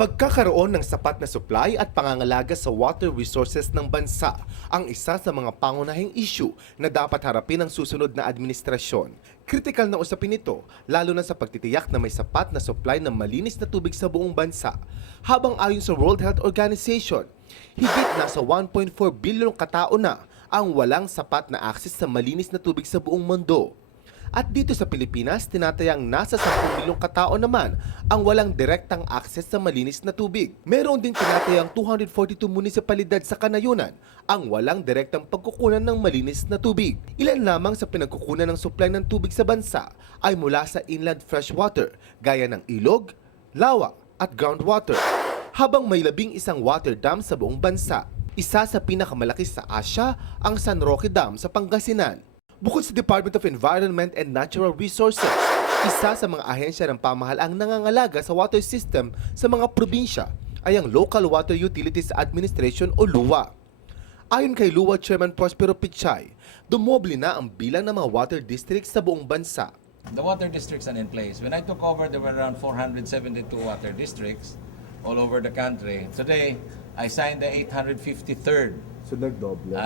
Pagkakaroon ng sapat na supply at pangangalaga sa water resources ng bansa ang isa sa mga pangunahing issue na dapat harapin ng susunod na administrasyon. Kritikal na usapin ito, lalo na sa pagtitiyak na may sapat na supply ng malinis na tubig sa buong bansa. Habang ayon sa World Health Organization, higit nasa 1.4 bilyong katao na ang walang sapat na akses sa malinis na tubig sa buong mundo. At dito sa Pilipinas, tinatayang nasa 10 milyong katao naman ang walang direktang akses sa malinis na tubig. Meron ding tinatayang 242 munisipalidad sa Kanayunan ang walang direktang pagkukunan ng malinis na tubig. Ilan lamang sa pinagkukunan ng supply ng tubig sa bansa ay mula sa inland freshwater, gaya ng ilog, lawa at groundwater. Habang may 11 water dam sa buong bansa, isa sa pinakamalaki sa Asia ang San Roque Dam sa Pangasinan. Bukod sa Department of Environment and Natural Resources, isa sa mga ahensya ng pamahalaang nangangalaga sa water system sa mga probinsya ay ang Local Water Utilities Administration o LUWA. Ayon kay LUWA Chairman Prospero Pichay, dumoble na ang bilang ng mga water districts sa buong bansa. The water districts are in place. When I took over, there were around 472 water districts all over the country. Today, I signed the 853rd So nagdoble.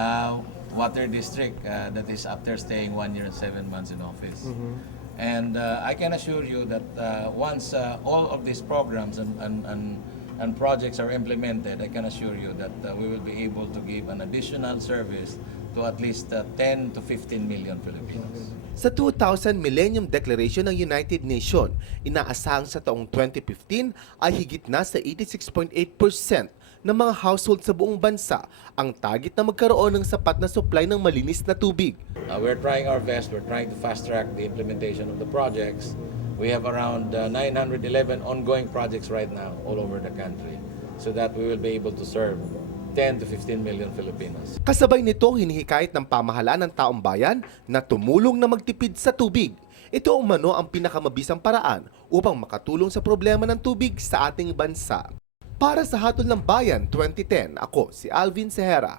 water district that is after staying 1 year and 7 months in office. And I can assure you that once all of these programs and projects are implemented, I can assure you that we will be able to give an additional service to at least 10 to 15 million Filipinos. Sa 2000 Millennium Declaration ng United Nations, inaasahang sa taong 2015 ay higit na sa 86.8% ng mga household sa buong bansa ang target na magkaroon ng sapat na supply ng malinis na tubig. We're trying our best. We're trying to fast-track the implementation of the projects. We have around 911 ongoing projects right now all over the country so that we will be able to serve 10 to 15 million Filipinos. Kasabay nito, hinihikayat ng pamahalaan ng taong bayan na tumulong na magtipid sa tubig. Ito umano ang pinakamabisang paraan upang makatulong sa problema ng tubig sa ating bansa. Para sa Hatol ng Bayan 2010, ako si Alvin Sehera.